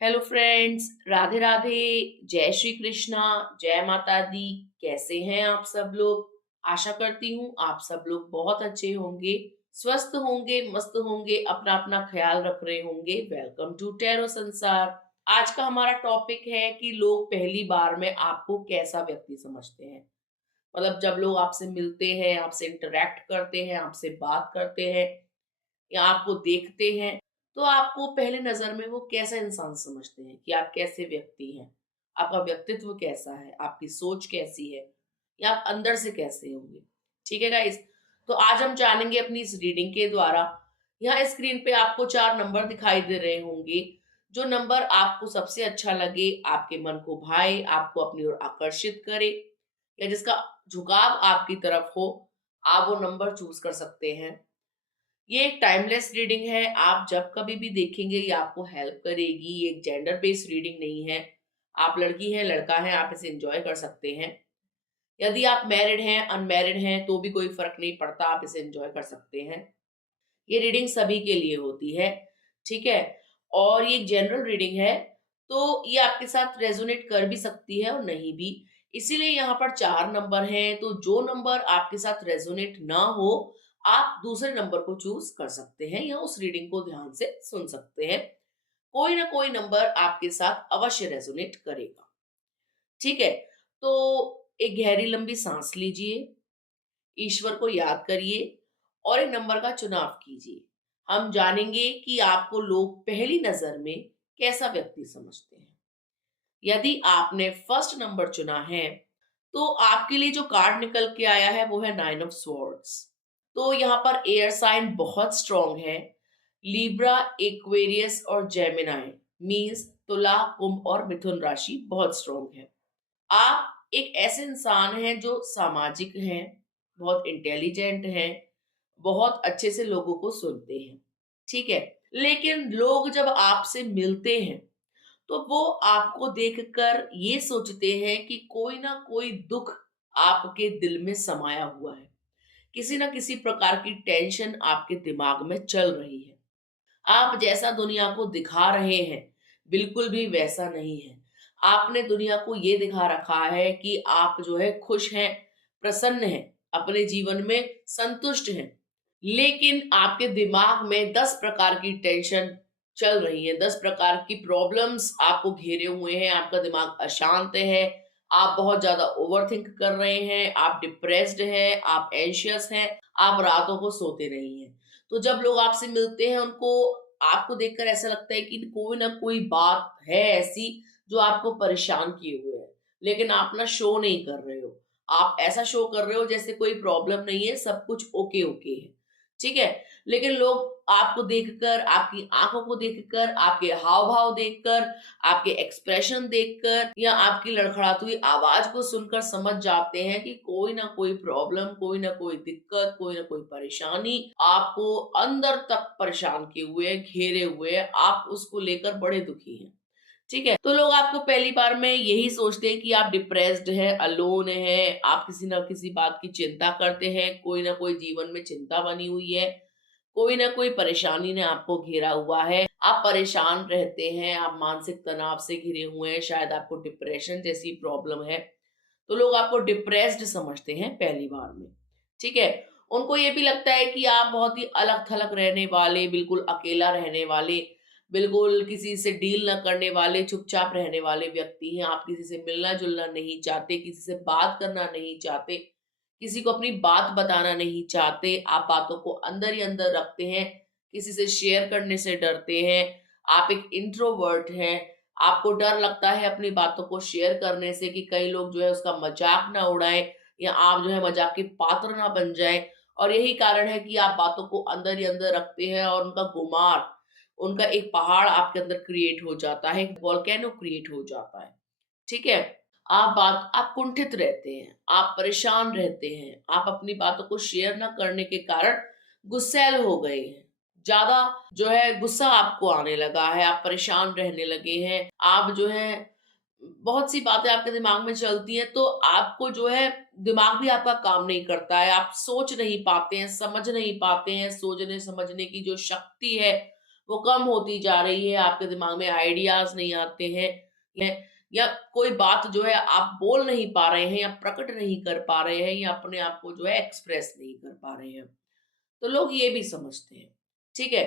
Hello friends, Radhe Radhe. जय श्री कृष्णा। जय माता दी। कैसे हैं आप सब लोग? आशा करती हूँ आप सब लोग बहुत अच्छे होंगे, स्वस्थ होंगे, मस्त होंगे, अपना अपना ख्याल रख रहे होंगे। वेलकम टू टैरो संसार। आज का हमारा टॉपिक है कि लोग पहली बार में आपको कैसा व्यक्ति समझते हैं। मतलब जब लोग आपसे मिलते हैं, आपसे इंटरेक्ट करते हैं, आपसे बात करते हैं या आपको देखते हैं, तो आपको पहले नज़र में वो कैसा इंसान समझते हैं कि आप कैसे व्यक्ति हैं, आपका व्यक्तित्व कैसा है, आपकी सोच कैसी है या आप अंदर से कैसे होंगे। ठीक है गाइस? तो आज हम जानेंगे अपनी इस रीडिंग के द्वारा। यहाँ स्क्रीन पे आपको 4 नंबर दिखाई दे रहे होंगे। जो नंबर आपको सबसे अच्छा लगे, आपके मन को भाए, आपको अपनी ओर आकर्षित करे या जिसका झुकाव आपकी तरफ हो, आप वो नंबर चूज़ कर सकते हैं। ये एक टाइमलेस रीडिंग है, आप जब कभी भी देखेंगे ये आपको हेल्प करेगी। ये एक जेंडर बेस्ड रीडिंग नहीं है। आप लड़की हैं, लड़का हैं, आप इसे एन्जॉय कर सकते हैं। यदि आप मैरिड हैं, अनमैरिड हैं, तो भी कोई फ़र्क नहीं पड़ता, आप इसे एन्जॉय कर सकते हैं। ये रीडिंग सभी के लिए होती है, ठीक है? और ये एक जनरल रीडिंग है, तो ये आपके साथ रेज़ोनेट कर भी सकती है और नहीं भी। इसीलिए यहाँ पर 4 नंबर हैं, तो जो नंबर आपके साथ रेज़ोनेट ना हो, आप दूसरे नंबर को चूज़ कर सकते हैं या उस रीडिंग को ध्यान से सुन सकते हैं। कोई ना कोई नंबर आपके साथ अवश्य रेज़ोनेट करेगा, ठीक है? तो एक गहरी लंबी साँस लीजिए, ईश्वर को याद करिए और एक नंबर का चुनाव कीजिए। हम जानेंगे कि आपको लोग पहली नज़र में कैसा व्यक्ति समझते हैं। यदि आपने फर्स्ट नंबर चुना है, तो आपके लिए जो कार्ड निकल के आया है वो है 9 ऑफ स्वॉर्ड्स। तो यहाँ पर एयर साइन बहुत स्ट्रॉन्ग है। लिब्रा, एक्वेरियस और जेमिनी मीन्स तुला, कुंभ और मिथुन राशि बहुत स्ट्रॉन्ग है। आप एक ऐसे इंसान हैं जो सामाजिक हैं, बहुत इंटेलिजेंट हैं, बहुत अच्छे से लोगों को सुनते हैं, ठीक है? लेकिन लोग जब आपसे मिलते हैं, तो वो आपको देखकर ये सोचते हैं कि कोई ना कोई दुःख आपके दिल में समाया हुआ है। किसी न किसी प्रकार की टेंशन आपके दिमाग में चल रही है। आप जैसा दुनिया को दिखा रहे हैं, बिल्कुल भी वैसा नहीं है। आपने दुनिया को ये दिखा रखा है कि आप जो है खुश हैं, प्रसन्न हैं, अपने जीवन में संतुष्ट हैं। लेकिन आपके दिमाग में 10 प्रकार की टेंशन चल रही है, 10 प्रकार की प्रॉब्लम्स आपको घेरे हुए हैं, आपका दिमाग अशांत है, आप बहुत ज़्यादा ओवरथिंक कर रहे हैं, आप डिप्रेस्ड हैं, आप एंशियस हैं, आप रातों को सोते नहीं हैं। तो जब लोग आपसे मिलते हैं, उनको आपको देखकर ऐसा लगता है कि कोई ना कोई बात है ऐसी जो आपको परेशान किए हुए है, लेकिन आप ना शो नहीं कर रहे हो। आप ऐसा शो कर रहे हो जैसे कोई प्रॉब्लम नहीं है, सब कुछ ओके ओके है, ठीक है? लेकिन लोग आपको देखकर, आपकी आंखों को देखकर, आपके हाव भाव देखकर, आपके एक्सप्रेशन देखकर या आपकी लड़खड़ाती हुई आवाज को सुनकर समझ जाते हैं कि कोई ना कोई प्रॉब्लम, कोई ना कोई दिक्कत, कोई ना कोई परेशानी आपको अंदर तक परेशान किए हुए है, घेरे हुए है, आप उसको लेकर बड़े दुखी हैं। ठीक है? तो लोग आपको पहली बार में यही सोचते हैं कि आप डिप्रेस्ड हैं, अलोन हैं, आप किसी न किसी बात की चिंता करते हैं, कोई न कोई जीवन में चिंता बनी हुई है, कोई न कोई परेशानी ने आपको घेरा हुआ है, आप परेशान रहते हैं, आप मानसिक तनाव से घिरे हुए हैं, शायद आपको डिप्रेशन जैसी प्रॉब्लम है, तो लोग आपको डिप्रेस्ड समझते हैं पहली बार में, ठीक है? उनको ये भी लगता है कि आप बहुत ही अलग-थलग रहने वाले, बिल्कुल अकेला रहने वाले, बिल्कुल किसी से डील ना करने वाले, चुपचाप रहने वाले व्यक्ति हैं। आप किसी से मिलना-जुलना नहीं चाहते, किसी से बात करना नहीं चाहते, किसी को अपनी बात बताना नहीं चाहते, आप बातों को अंदर ही अंदर रखते हैं, किसी से शेयर करने से डरते हैं, आप एक इंट्रोवर्ट हैं, आपको डर लगता है अपनी बातों को शेयर करने से कि कई लोग जो है उसका मज़ाक ना उड़ाएँ या आप जो है मज़ाक के पात्र ना बन जाएँ और यही कारण है कि आप बातों को अंदर ही अंदर रखते हैं और उनका गुमार, उनका एक पहाड़ आपके अंदर क्रिएट हो जाता है, एक वोल्केनो क्रिएट हो जाता है, ठीक है? आप कुंठित रहते हैं, आप परेशान रहते हैं, आप अपनी बातों को शेयर ना करने के कारण गुस्सैल हो गए हैं। ज़्यादा जो है गुस्सा आपको आने लगा है, आप परेशान रहने लगे हैं, आप जो है बहुत सी बातें आपके दिमाग में चलती हैं, तो आपको जो है दिमाग भी आपका काम नहीं करता है, आप सोच नहीं पाते हैं, समझ नहीं पाते हैं, सोचने-समझने की जो शक्ति है, वो कम होती जा रही है, आपके दिमाग में आइडियाज़ नहीं आते हैं, या या कोई बात जो है आप बोल नहीं पा रहे हैं या प्रकट नहीं कर पा रहे हैं या अपने आप को जो है एक्सप्रेस नहीं कर पा रहे हैं। तो लोग ये भी समझते हैं, ठीक है?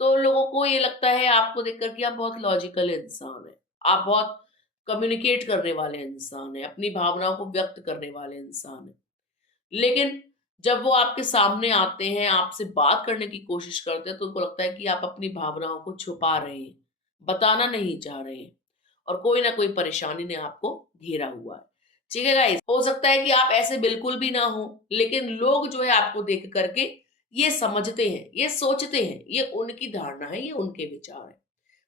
तो लोगों को ये लगता है आपको देख कर कि आप बहुत लॉजिकल इंसान हैं, आप बहुत कम्युनिकेट करने वाले इंसान हैं, अपनी भावनाओं को व्यक्त करने वाले इंसान हैं। लेकिन जब वो आपके सामने आते हैं, आपसे बात करने की कोशिश करते हैं, तो उनको लगता है कि आप अपनी भावनाओं को छुपा रहे हैं, बताना नहीं चाह रहे हैं और कोई ना कोई परेशानी ने आपको घेरा हुआ है। ठीक है गाइस? हो सकता है कि आप ऐसे बिल्कुल भी ना हो, लेकिन लोग जो है आपको देख कर के ये समझते हैं, ये सोचते हैं, ये उनकी धारणा है, ये उनके विचार हैं।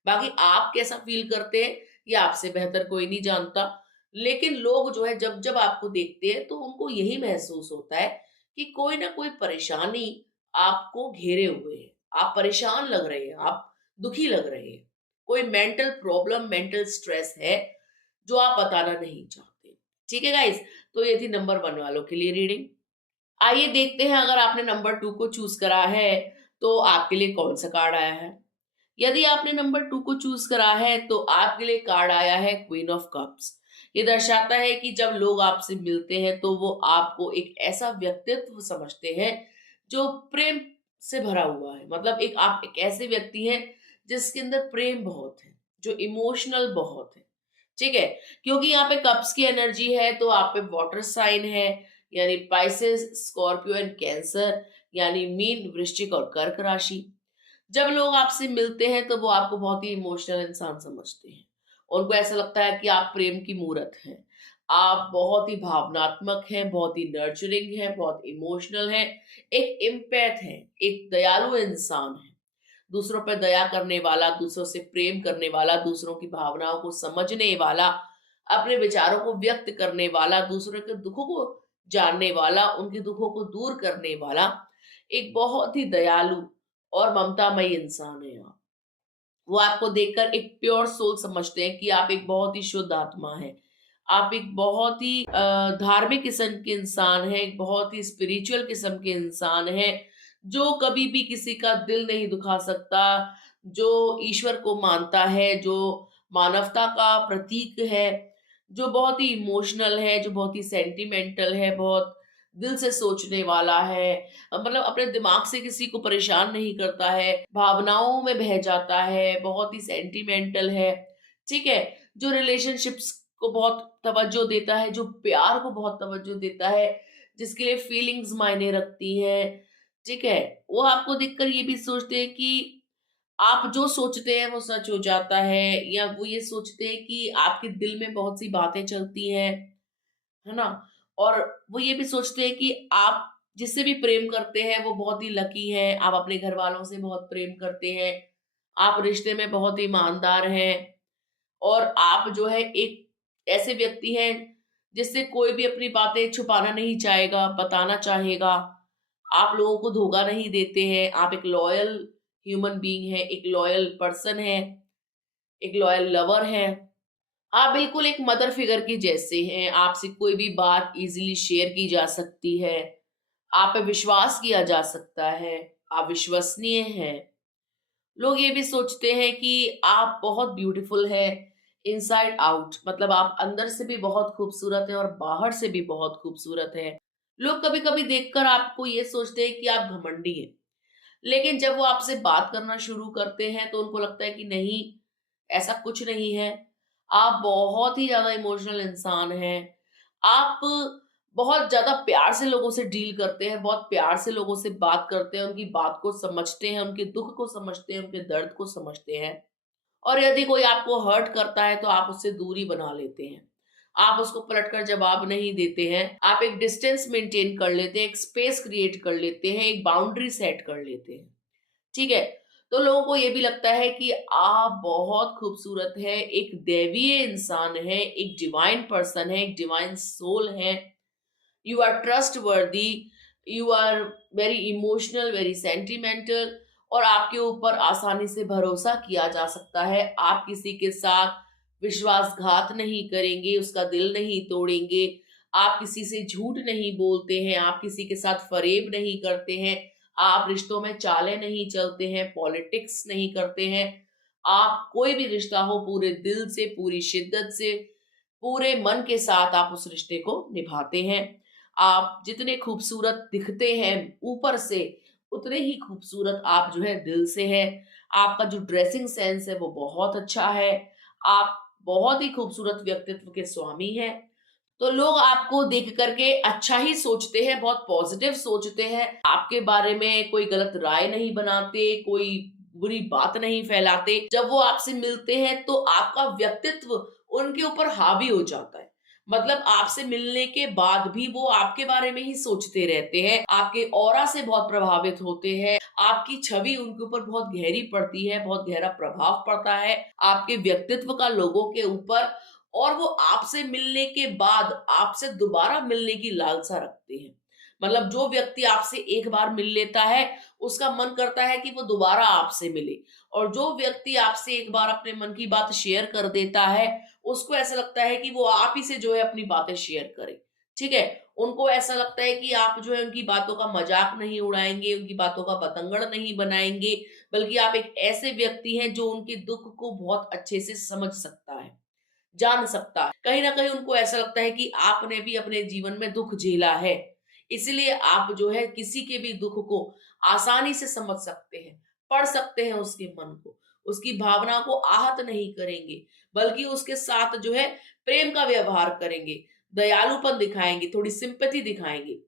बाकी आप कैसा फ़ील करते हैं, ये आपसे बेहतर कोई नहीं जानता। लेकिन लोग जो है जब-जब आपको देखते हैं तो उनको यही महसूस होता है कि कोई ना कोई परेशानी आपको घेरे हुए है। आप परेशान लग रहे हैं, आप दुखी लग रहे हैं। कोई मेंटल प्रॉब्लम, मेंटल स्ट्रेस है जो आप बताना नहीं चाहते। ठीक है गाइज़? तो ये थी नंबर 1 वालों के लिए रीडिंग। आइए देखते हैं अगर आपने नंबर 2 को चूज़ करा है, तो आपके लिए कौन-सा कार्ड आया है? यदि आपने नंबर 2 को चूज़ करा है, तो आपके लिए कार्ड आया है क्वीन ऑफ कप्स। ये दर्शाता है कि जब लोग आपसे मिलते हैं, तो वो आपको एक ऐसा व्यक्तित्व समझते हैं, जो प्रेम से भरा हुआ है। मतलब आप एक ऐसे व्यक्ति हैं, जिसके अंदर प्रेम बहुत है, जो इमोशनल बहुत है। ठीक है? क्योंकि यहाँ पे कप्स की एनर्जी है, तो आप पे वाटर साइन है, यानी पाइसेस, स्कॉर्पियो एंड कैंसर, यानी मीन, वृश्चिक और कर्क राशि। जब लोग आपसे मिलते हैं तो वो आपको बहुत ही इमोशनल इंसान समझते हैं। उनको ऐसा लगता है कि आप प्रेम की मूरत हैं। आप बहुत ही भावनात्मक हैं, बहुत ही नर्चरिंग हैं, बहुत इमोशनल हैं, एक एम्पैथ हैं, एक दयालु इंसान हैं। दूसरों पर दया करने वाला, दूसरों से प्रेम करने वाला, दूसरों की भावनाओं को समझने वाला, अपने विचारों को व्यक्त करने वाला, दूसरों के दुखों को जानने वाला, उनके दुखों को दूर करने वाला, एक बहुत ही दयालु और ममतामयी इंसान हैं आप। वो आपको देखकर एक प्योर सोल समझते हैं कि आप एक बहुत ही शुद्ध आत्मा हैं। आप एक बहुत ही धार्मिक किस्म के इंसान हैं, एक बहुत ही स्पिरिचुअल किस्म के इंसान हैं, जो कभी भी किसी का दिल नहीं दुखा सकता, जो ईश्वर को मानता है, जो मानवता का प्रतीक है, जो बहुत ही इमोशनल है, जो बहुत ही सेंटिमेंटल है, बहुत दिल से सोचने वाला है, मतलब अपने दिमाग से किसी को परेशान नहीं करता है, भावनाओं में बह जाता है, बहुत ही सेंटिमेंटल है, ठीक है? जो रिलेशनशिप्स को बहुत तवज्जो देता है, जो प्यार को बहुत तवज्जो देता है, जिसके लिए फीलिंग्स मायने रखती हैं, ठीक है? वो आपको देखकर ये भी सोचते हैं कि आप जो सोचते हैं वो सच हो जाता है, या वो ये सोचते हैं कि आपके दिल में बहुत सी बातें चलती हैं, है ना? और वो ये भी सोचते हैं कि आप जिससे भी प्रेम करते हैं वो बहुत ही लकी हैं, आप अपने घरवालों से बहुत प्रेम करते हैं, आप रिश्ते में बहुत ईमानदार हैं और आप जो है एक ऐसे व्यक्ति हैं जिससे कोई भी अपनी बातें छुपाना नहीं चाहेगा, बताना चाहेगा। आप लोगों को धोखा नहीं देते हैं, आप एक लॉयल ह्यूमन बीइंग हैं, एक लॉयल पर्सन हैं, एक लॉयल लवर हैं। आप बिल्कुल एक मदर फिगर के जैसे हैं, आपसे कोई भी बात ईज़िली शेयर की जा सकती है, आप पे विश्वास किया जा सकता है, आप विश्वसनीय हैं। लोग ये भी सोचते हैं कि आप बहुत ब्यूटीफुल हैं इनसाइड आउट, मतलब आप अंदर से भी बहुत खूबसूरत हैं और बाहर से भी बहुत खूबसूरत हैं। लोग कभी-कभी देखकर आपको ये सोचते हैं कि आप घमंडी हैं, लेकिन जब वो आपसे बात करना शुरू करते हैं तो उनको लगता है कि नहीं, ऐसा कुछ नहीं है। आप बहुत ही ज़्यादा इमोशनल इंसान हैं। आप बहुत ज़्यादा प्यार से लोगों से डील करते हैं, बहुत प्यार से लोगों से बात करते हैं, उनकी बात को समझते हैं, उनके दुःख को समझते हैं, उनके दर्द को समझते हैं। और यदि कोई आपको हर्ट करता है तो आप उससे दूरी बना लेते हैं। आप उसको पलटकर जवाब नहीं देते हैं। आप एक डिस्टेंस मेंटेन कर लेते हैं, एक स्पेस क्रिएट कर लेते हैं, एक बाउंड्री सेट कर लेते हैं। ठीक है? तो लोगों को ये भी लगता है कि आप बहुत खूबसूरत हैं, एक दैवीय इंसान हैं, एक डिवाइन पर्सन है, एक डिवाइन सोल हैं। You are trustworthy, you are very emotional, very sentimental और आपके ऊपर आसानी से भरोसा किया जा सकता है। आप किसी के साथ विश्वासघात नहीं करेंगे, उसका दिल नहीं तोड़ेंगे, आप किसी से झूठ नहीं बोलते हैं, आप किसी के साथ फ़रेब नहीं करते हैं, आप रिश्तों में चालें नहीं चलते हैं, पॉलिटिक्स नहीं करते हैं। आप कोई भी रिश्ता हो पूरे दिल से, पूरी शिद्दत से, पूरे मन के साथ आप उस रिश्ते को निभाते हैं। आप जितने खूबसूरत दिखते हैं ऊपर से, उतने ही खूबसूरत आप जो है दिल से हैं। आपका जो ड्रेसिंग सेंस है वो बहुत अच्छा है। आप बहुत ही खूबसूरत व्यक्तित्व के स्वामी हैं। तो लोग आपको देख कर के अच्छा ही सोचते हैं, बहुत पॉजिटिव सोचते हैं। आपके बारे में कोई गलत राय नहीं बनाते, कोई बुरी बात नहीं फैलाते। जब वो आपसे मिलते हैं तो आपका व्यक्तित्व उनके ऊपर हावी हो जाता है। मतलब आपसे मिलने के बाद भी वो आपके बारे में ही सोचते रहते हैं, आपके ऑरा से बहुत प्रभावित होते हैं, आपकी छवि उनके ऊपर बहुत गहरी पड़ती है, बहुत गहरा प्रभाव पड़ता है आपके व्यक्तित्व का लोगों के ऊपर। और वो आपसे मिलने के बाद आपसे दोबारा मिलने की लालसा रखते हैं। मतलब जो व्यक्ति आपसे एक बार मिल लेता है, उसका मन करता है कि वो दोबारा आपसे मिले। और जो व्यक्ति आपसे एक बार अपने मन की बात शेयर कर देता है, उसको ऐसा लगता है कि वो आप ही से जो है अपनी बातें शेयर करे। ठीक है? उनको ऐसा लगता है कि आप जो है उनकी बातों का मजाक नहीं उड़ाएँगे, उनकी बातों का बतंगड़ नहीं बनाएँगे, बल्कि आप एक ऐसे व्यक्ति हैं जो उनके दुःख को बहुत अच्छे से समझ सकता है, जान सकता है। कहीं न कहीं उनको ऐसा लगता है कि आपने भी अपने जीवन में दुःख झेला है। इसलिए आप जो है किसी के भी दुःख को आसानी से समझ सकते हैं, पढ़ सकते हैं उसके मन को, उसकी भावना को आहत नहीं करेंगे, बल्कि उसके साथ जो है प्रेम का व्यवहार करेंगे, दयालुपन दिखाएँगे, थोड़ी सिम्पैथी दिखाएँगे।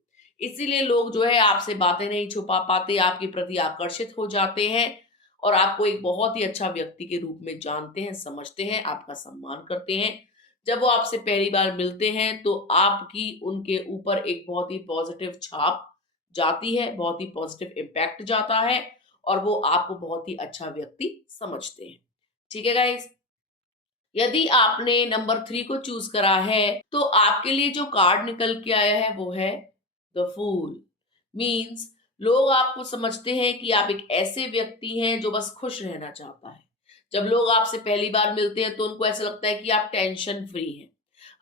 इसीलिए लोग जो है आपसे बातें नहीं छुपा पाते, आपके प्रति आकर्षित हो जाते हैं और आपको एक बहुत ही अच्छा व्यक्ति के रूप में जानते हैं, समझते हैं, आपका सम्मान करते हैं। जब वो आपसे पहली बार मिलते हैं तो आपकी उनके ऊपर एक बहुत ही पॉजिटिव छाप जाती है, बहुत ही पॉजिटिव इम्पैक्ट जाता है और वो आपको बहुत ही अच्छा व्यक्ति समझते हैं। ठीक है गाइस? यदि आपने नंबर 3 को चूज़ करा है, तो आपके लिए जो कार्ड निकल के आया है वो है द फूल। मीन्स लोग आपको समझते हैं कि आप एक ऐसे व्यक्ति हैं जो बस खुश रहना चाहता है। जब लोग आपसे पहली बार मिलते हैं तो उनको ऐसा लगता है कि आप टेंशन फ्री हैं,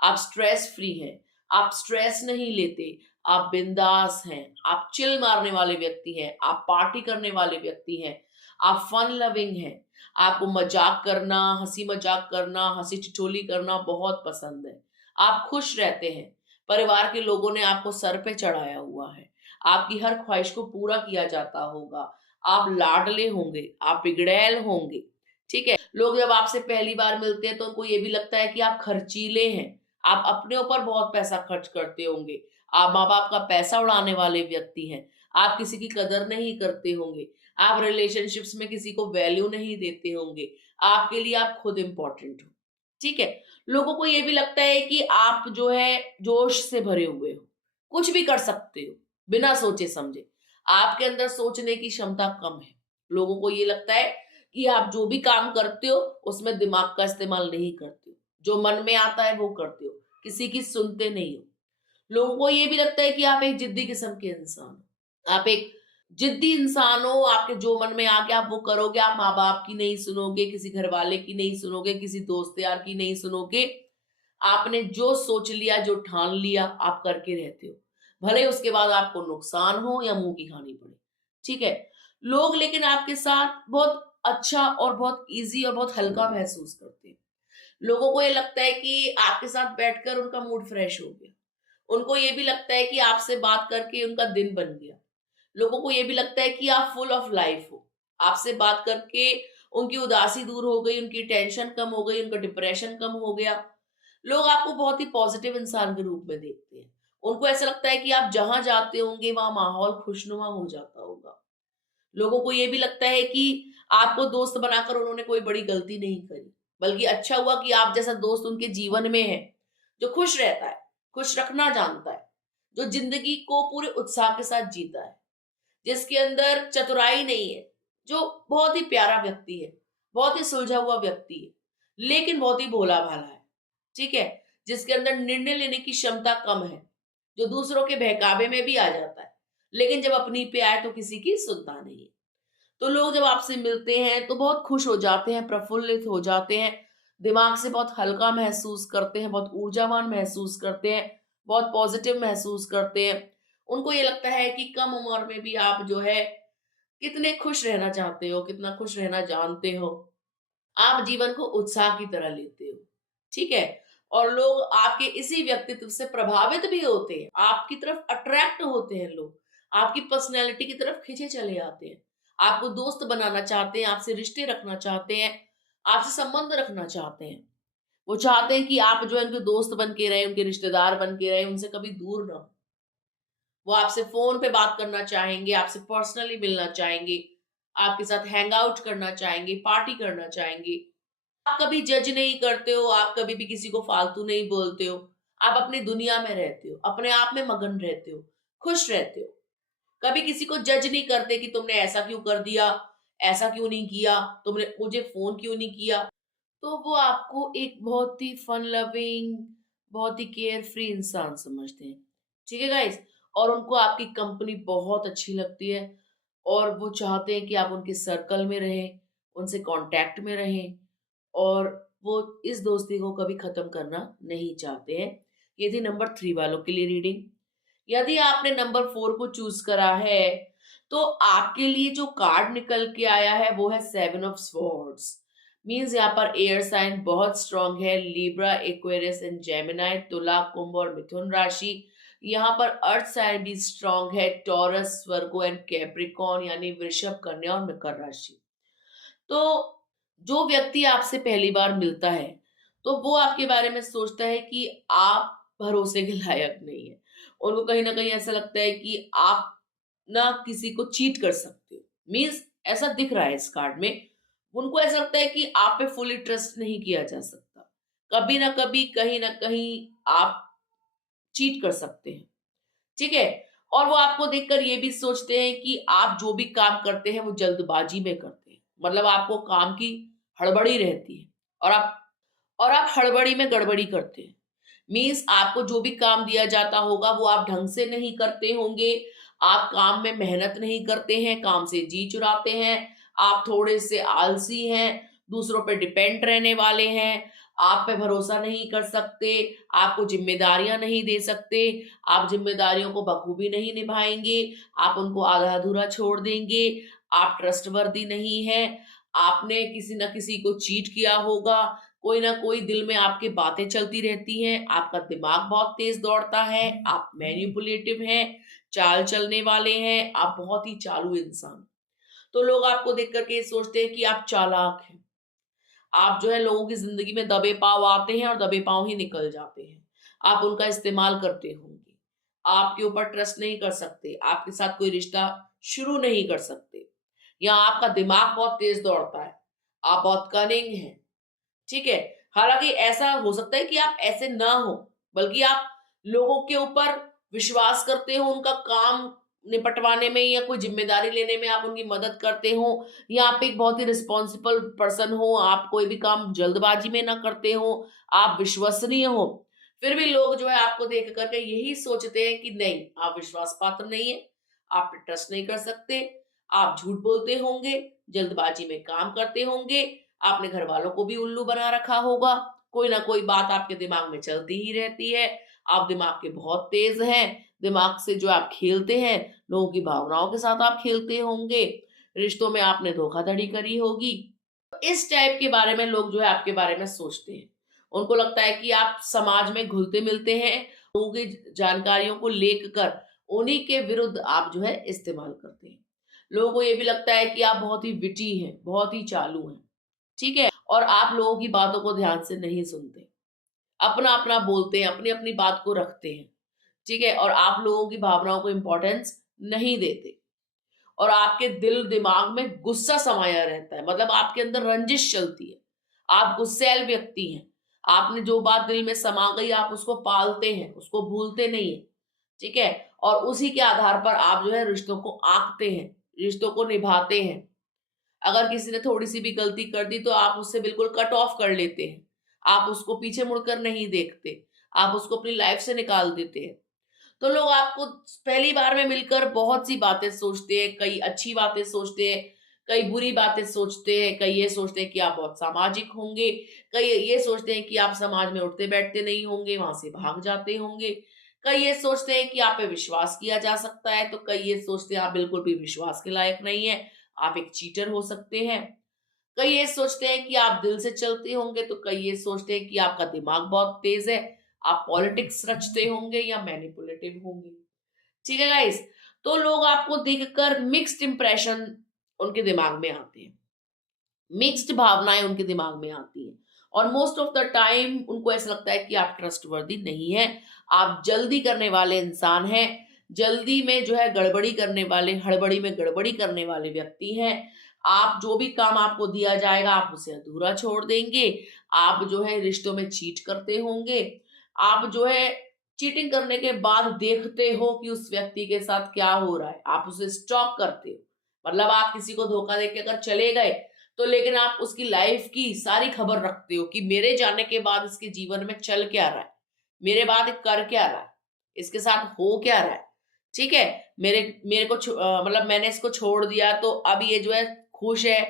आप स्ट्रेस फ्री हैं, आप स्ट्रेस नहीं लेते, आप बिंदास हैं, आप चिल मारने वाले व्यक्ति हैं, आप पार्टी करने वाले व्यक्ति हैं, आप फन लविंग हैं। आपको मज़ाक करना, हँसी-मज़ाक करना, हँसी-ठिठोली करना बहुत पसंद है। आप खुश रहते हैं। परिवार के लोगों ने आपको सर पे चढ़ाया हुआ है। आपकी हर ख़्वाहिश को पूरा किया जाता होगा। आप लाडले होंगे, आप बिगड़ैल होंगे, ठीक है? लोग जब आपसे पहली बार मिलते हैं तो उनको ये भी लगता है कि आप खर्चीले हैं। आप अपने ऊपर बहुत पैसा खर्च करते होंगे। आप माँ-बाप का पैसा उड़ाने वाले व्यक्ति हैं। आप किसी की कदर नहीं करते होंगे। आप रिलेशनशिप्स में किसी को वैल्यू नहीं देते होंगे। आपके लिए आप खुद इम्पोर्टेंट हो। ठीक है? लोगों को ये भी लगता है कि आप जो है जोश से भरे हुए हो। कुछ भी कर सकते हो, बिना सोचे-समझे। आपके अंदर सोचने की क्षमता कम है। लोगों को ये लगता है कि आप जो भी काम करते हो, उसमें दिमाग का इस्तेमाल नहीं करते हो। जो मन में आता है वो करते हो। किसी की सुनते नहीं हो। लोगों को ये भी लगता है कि आप एक जिद्दी किस्म के इंसान हो। आप एक जिद्दी इंसान हो, आपके जो मन में आ गया आप वो करोगे, आप माँ-बाप की नहीं सुनोगे, किसी घरवाले की नहीं सुनोगे, किसी दोस्त यार की नहीं सुनोगे। आपने जो सोच लिया, जो ठान लिया, आप करके रहते हो। भले उसके बाद आपको नुकसान हो या मुँह की खानी पड़े। ठीक है? लोग लेकिन आपके साथ बहुत अच्छा और बहुत ईज़ी और बहुत हल्का महसूस करते हैं। लोगों को ये लगता है कि आपके साथ बैठकर उनका मूड फ्रेश हो गया। उनको ये भी लगता है कि आपसे बात करके उनका दिन बन गया। लोगों को ये भी लगता है कि आप फुल ऑफ लाइफ हो। आपसे बात करके उनकी उदासी दूर हो गई, उनकी टेंशन कम हो गई, उनका डिप्रेशन कम हो गया। लोग आपको बहुत ही पॉजिटिव इंसान के रूप में देखते हैं। उनको ऐसा लगता है कि आप जहाँ जाते होंगे वहाँ माहौल खुशनुमा हो जाता होगा। लोगों को ये भी लगता है कि आपको दोस्त बनाकर उन्होंने कोई बड़ी गलती नहीं करी, बल्कि अच्छा हुआ कि आप जैसा दोस्त उनके जीवन में है, जो खुश रहता है, खुश रखना जानता है, जो ज़िंदगी को पूरे उत्साह के साथ जीता है, जिसके अंदर चतुराई नहीं है, जो बहुत ही प्यारा व्यक्ति है, बहुत ही सुलझा हुआ व्यक्ति है, लेकिन बहुत ही भोला-भाला है, ठीक है? जिसके अंदर निर्णय लेने की क्षमता कम है, जो दूसरों के बहकावे में भी आ जाता है, लेकिन जब अपनी पे आए तो किसी की सुनता नहीं है। तो लोग जब आपसे मिलते हैं तो बहुत खुश हो जाते हैं, प्रफुल्लित हो जाते हैं, दिमाग से बहुत हल्का महसूस करते हैं, बहुत ऊर्जावान महसूस करते हैं, बहुत पॉजिटिव महसूस करते हैं। उनको ये लगता है कि कम उम्र में भी आप जो है कितने खुश रहना चाहते हो, कितना खुश रहना जानते हो। आप जीवन को उत्साह की तरह लेते हो, ठीक है? और लोग आपके इसी व्यक्तित्व से प्रभावित भी होते हैं, आपकी तरफ अट्रैक्ट होते हैं लोग, आपकी पर्सनैलिटी की तरफ खींचे चले आते हैं। आपको दोस्त बनाना चाहते हैं, आपसे रिश्ते रखना चाहते हैं, आपसे संबंध रखना चाहते हैं। वो चाहते हैं कि आप जो है उनके दोस्त बन के रहें, उनके रिश्तेदार बन के रहें, उनसे कभी दूर ना हो। वो आपसे फ़ोन पे बात करना चाहेंगे, आपसे पर्सनली मिलना चाहेंगे, आपके साथ हैंग आउट करना चाहेंगे, पार्टी करना चाहेंगे। आप कभी जज नहीं करते हो, आप कभी भी किसी को फालतू नहीं बोलते हो। आप अपनी दुनिया में रहते हो, अपने आप में मगन रहते हो, खुश रहते हो। कभी किसी को जज नहीं करते कि तुमने ऐसा क्यों कर दिया, ऐसा क्यों नहीं किया, तुमने मुझे फ़ोन क्यों नहीं किया। तो वो आपको एक बहुत ही फन लविंग, बहुत ही केयर फ्री इंसान समझते हैं। ठीक है गाइज़? और उनको आपकी कंपनी बहुत अच्छी लगती है और वो चाहते हैं कि आप उनके सर्कल में रहें, उनसे कॉन्टैक्ट में रहें और वो इस दोस्ती को कभी खत्म करना नहीं चाहते हैं। ये थी नंबर 3 वालों के लिए रीडिंग। यदि आपने नंबर 4 को चूज़ करा है, तो आपके लिए जो कार्ड निकल के आया है वो है 7 ऑफ स्वॉर्ड्स। मीन्स यहाँ पर एयर साइन बहुत स्ट्रांग है, लिब्रा, एक्वेरियस एंड जेमिनी, तुला, कुंभ और मिथुन राशि। यहाँ पर अर्थ साइन भी स्ट्रांग है, टॉरस, वर्गो एंड कैप्रिकॉर्न यानी वृषभ, कन्या और मकर राशि। तो जो व्यक्ति आपसे पहली बार मिलता है, तो वो आपके बारे में सोचता है कि आप भरोसे के लायक नहीं है। उनको कहीं न कहीं ऐसा लगता है कि आप ना किसी को चीट कर सकते हो। मीन्स ऐसा दिख रहा है इस कार्ड में। उनको ऐसा लगता है कि आप पे फुली ट्रस्ट नहीं किया जा सकता। कभी न कभी, कहीं न कहीं आप चीट कर सकते हैं। ठीक है? और वो आपको देखकर ये भी सोचते हैं कि आप जो भी काम करते हैं वो जल्दबाजी में करते हैं। मतलब आपको काम की हड़बड़ी रहती है और आप हड़बड़ी में गड़बड़ी करते हैं। मीन्स आपको जो भी काम दिया जाता होगा वो आप ढंग से नहीं करते होंगे, आप काम में मेहनत नहीं करते हैं, काम से जी चुराते हैं, आप थोड़े से आलसी हैं, दूसरों पे डिपेंड रहने वाले हैं, आप पे भरोसा नहीं कर सकते, आपको ज़िम्मेदारियाँ नहीं दे सकते, आप ज़िम्मेदारियों को बखूबी नहीं निभाएँगे, आप उनको आधा-अधूरा छोड़ देंगे, आप ट्रस्टवर्दी नहीं हैं, आपने किसी न किसी को चीट किया होगा, कोई ना कोई दिल में आपके बातें चलती रहती हैं, आपका दिमाग बहुत तेज़ दौड़ता है, आप मैनिपुलेटिव हैं, चाल चलने वाले हैं, आप बहुत ही चालू इंसान। तो लोग आपको देख कर के ये सोचते हैं कि आप चालाक हैं। आप जो है लोगों की ज़िंदगी में दबे पाँव आते हैं और दबे पाँव ही निकल जाते हैं। आप उनका इस्तेमाल करते होंगे। आपके ऊपर ट्रस्ट नहीं कर सकते, आपके साथ कोई रिश्ता शुरू नहीं कर सकते। या आपका दिमाग बहुत तेज़ दौड़ता है, आप बहुत कनिंग हैं। ठीक है? हालाँकि ऐसा हो सकता है कि आप ऐसे ना हो, बल्कि आप लोगों के ऊपर विश्वास करते हो, उनका काम निपटवाने में या कोई ज़िम्मेदारी लेने में आप उनकी मदद करते हो या आप एक बहुत ही रिस्पॉन्सिबल पर्सन हो, आप कोई भी काम जल्दबाजी में ना करते हो, आप विश्वसनीय हो। फिर भी लोग जो है आपको देख कर के यही सोचते हैं कि नहीं, आप विश्वास पात्र नहीं है, आप पे ट्रस्ट नहीं कर सकते, आप झूठ बोलते होंगे, जल्दबाजी में काम करते होंगे, आपने घरवालों को भी उल्लू बना रखा होगा, कोई ना कोई बात आपके दिमाग में चलती ही रहती है, आप दिमाग के बहुत तेज़ हैं, दिमाग से जो आप खेलते हैं, लोगों की भावनाओं के साथ आप खेलते होंगे, रिश्तों में आपने धोखाधड़ी करी होगी। इस टाइप के बारे में लोग जो है आपके बारे में सोचते हैं। उनको लगता है कि आप समाज में घुलते-मिलते हैं, लोगों की जानकारियों को लेक कर उन्हीं के विरुद्ध आप जो है इस्तेमाल करते हैं। लोगों को ये भी लगता है कि आप बहुत ही विटी हैं, बहुत ही चालू हैं। ठीक है? और आप लोगों की बातों को ध्यान से नहीं सुनते। अपना-अपना बोलते हैं, अपनी-अपनी बात को रखते हैं। ठीक है? और आप लोगों की भावनाओं को इम्पोर्टेंस नहीं देते। और आपके दिल-दिमाग में गुस्सा समाया रहता है, मतलब आपके अंदर रंजिश चलती है। आप गुस्सैल व्यक्ति हैं। आपने जो बात दिल में समा गई आप उसको पालते हैं, उसको भूलते नहीं हैं। ठीक है? और उसी के आधार पर आप जो है रिश्तों को आँकते हैं, रिश्तों को निभाते हैं। अगर किसी ने थोड़ी-सी भी गलती कर दी तो आप उससे बिल्कुल कट ऑफ कर लेते हैं। आप उसको पीछे मुड़कर नहीं देखते। आप उसको अपनी लाइफ से निकाल देते हैं। तो लोग आपको पहली बार में मिलकर बहुत-सी बातें सोचते हैं, कई अच्छी बातें सोचते हैं, कई बुरी बातें सोचते हैं, कई ये सोचते हैं कि आप बहुत सामाजिक होंगे, कई ये सोचते हैं कि आप समाज में उठते-बैठते नहीं होंगे, वहाँ से भाग जाते होंगे। कई ये सोचते हैं कि आप पे विश्वास किया जा सकता है, तो कई ये सोचते हैं आप बिल्कुल भी विश्वास के लायक नहीं है, आप एक चीटर हो सकते हैं। कई ये सोचते हैं कि आप दिल से चलते होंगे, तो कई ये सोचते हैं कि आपका दिमाग बहुत तेज है, आप पॉलिटिक्स रचते होंगे या मैनिपुलेटिव होंगे। ठीक है गाइस? तो लोग आपको देखकर मिक्स्ड इंप्रेशन उनके दिमाग में आते हैं। मिक्स्ड भावनाएं उनके दिमाग में आती हैं और मोस्ट ऑफ द टाइम उनको ऐसा लगता है कि आप ट्रस्टवर्दी नहीं हैं, आप जल्दी करने वाले इंसान हैं, जल्दी में जो है गड़बड़ी करने वाले, हड़बड़ी में गड़बड़ी करने वाले व्यक्ति हैं। आप जो भी काम आपको दिया जाएगा आप उसे अधूरा छोड़ देंगे, आप जो है रिश्तों में चीट करते होंगे, आप जो है चीटिंग करने के बाद देखते हो कि उस व्यक्ति के साथ क्या हो रहा है, आप उसे स्टॉक करते हो। मतलब आप किसी को धोखा देके अगर चले गए तो लेकिन आप उसकी लाइफ की सारी खबर रखते हो कि मेरे जाने के बाद इसके जीवन में चल क्या रहा है, मेरे बाद ये कर क्या रहा है, इसके साथ हो क्या रहा है। ठीक है? मेरे मेरे को मतलब मैंने इसको छोड़ दिया तो अब ये जो है खुश है,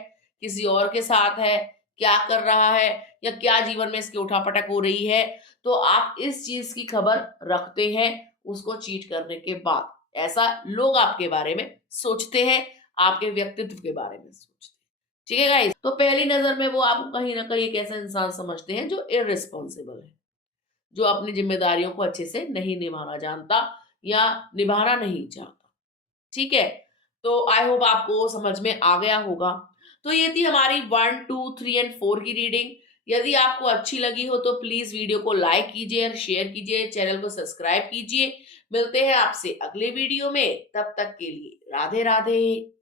किसी और के साथ है, क्या कर रहा है या क्या जीवन में इसकी उठापटक हो रही है। तो आप इस चीज की खबर रखते हैं उसको चीट करने के बाद। ऐसा लोग आपके बारे में सोचते हैं, आपके व्यक्तित्व के बारे में सोचते हैं। ठीक है गाइस? तो पहली नजर में वो आपको कहीं ना कहीं एक ऐसा इंसान समझते हैं जो इररिस्पॉन्सिबल है, जो अपनी जिम्मेदारियों को अच्छे से नहीं निभाना जानता या निभाना नहीं चाहता। ठीक है? तो आई होप आपको समझ में आ गया होगा। तो ये थी हमारी 1, 2, 3 एंड 4 की रीडिंग। यदि आपको अच्छी लगी हो तो प्लीज वीडियो को लाइक कीजिए और शेयर कीजिए, चैनल को सब्सक्राइब कीजिए। मिलते हैं आपसे अगले वीडियो में, तब तक के लिए राधे राधे।